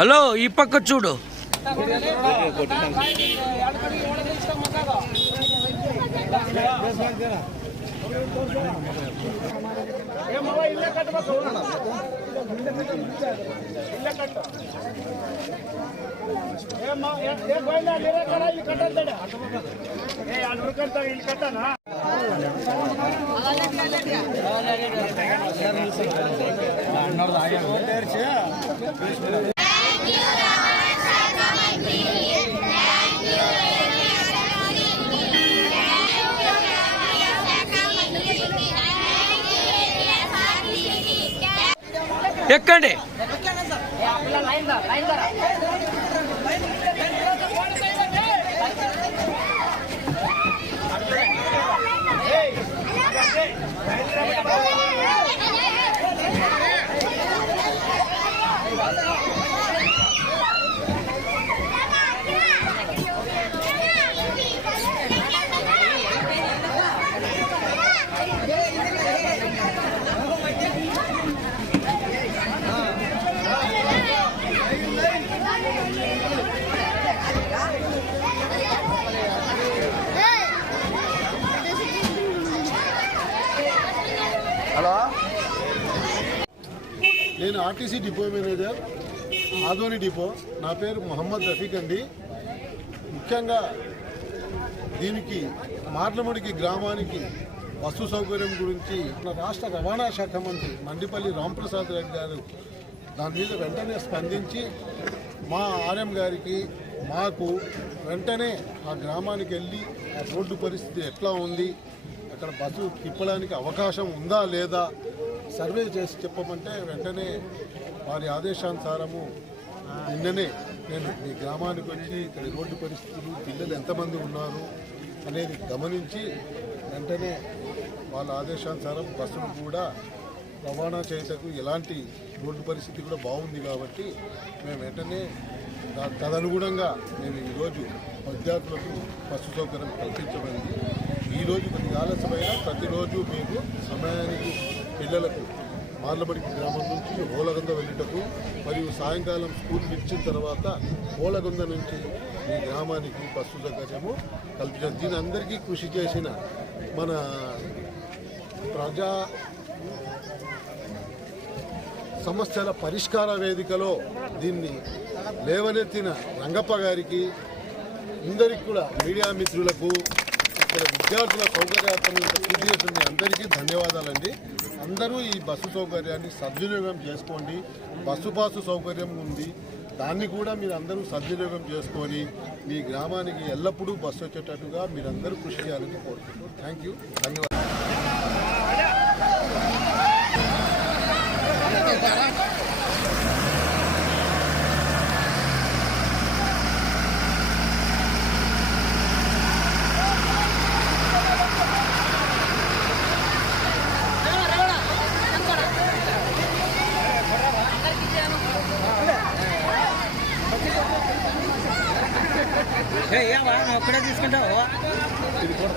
Hello ఈ పక్క చూడు. ఎక్కండి. నేను RTC depot manager, Adoni depot. నా పేరు మొహమ్మద్ రఫీక్ అండి. ముఖ్యంగా దీనికి మార్లముడికి గ్రామానికి బస్సు సౌకర్యం గురించి మన రాష్ట్ర రవాణా శాఖ మంత్రి మండిపల్లి రాంప్రసాద్ రెడ్డి గారు దాని మీద వెంటనే స్పందించి మా ఆర్ఎం గారికి మాకు వెంటనే ఆ గ్రామానికి వెళ్ళి ఆ రోడ్డు పరిస్థితి ఎట్లా ఉంది, అక్కడ బస్సు తిప్పడానికి అవకాశం ఉందా లేదా సర్వే చేసి చెప్పమంటే వెంటనే వారి ఆదేశానుసారము నిన్ననే నేను మీ గ్రామానికి వచ్చి ఇక్కడ రోడ్డు పరిస్థితులు, పిల్లలు ఎంతమంది ఉన్నారు అనేది గమనించి వెంటనే వాళ్ళ ఆదేశానుసారం బస్సును కూడా రవాణా చేయటకు ఎలాంటి రోడ్డు పరిస్థితి కూడా బాగుంది కాబట్టి మేము వెంటనే తదనుగుణంగా మేము ఈరోజు విద్యార్థులకు బస్సు సౌకర్యం కల్పించబడింది. ఈరోజు కొద్ది ఆలస్యమైన ప్రతిరోజు మీకు సమయానికి పిల్లలకు మార్లబడికి గ్రామం నుంచి హోలగొంద వెళ్ళుటకు మరియు సాయంకాలం స్కూల్ ఇచ్చిన తర్వాత హోలగొంద నుంచి మీ గ్రామానికి బస్సు సౌకర్యము కల్పించారు. దీని అందరికీ కృషి చేసిన మన ప్రజా సమస్యల పరిష్కార వేదికలో దీన్ని లేవనెత్తిన రంగప్ప గారికి, అందరికీ కూడా మీడియా మిత్రులకు, ఇక్కడ విద్యార్థుల సౌకర్యార్థం కృషి చేస్తున్న అందరికీ ధన్యవాదాలండి. అందరూ ఈ బస్సు సౌకర్యాన్ని సద్వినియోగం చేసుకోండి. బస్సు పాసు సౌకర్యం ఉంది, దాన్ని కూడా మీరు అందరూ సద్వినియోగం చేసుకొని మీ గ్రామానికి ఎల్లప్పుడూ బస్సు వచ్చేటట్టుగా మీరందరూ కృషి చేయాలని కోరుకుంటున్నాను. థ్యాంక్ యూ, ధన్యవాదాలు. ఒక్కడే తీసుకుంటావు. ఇది కూడా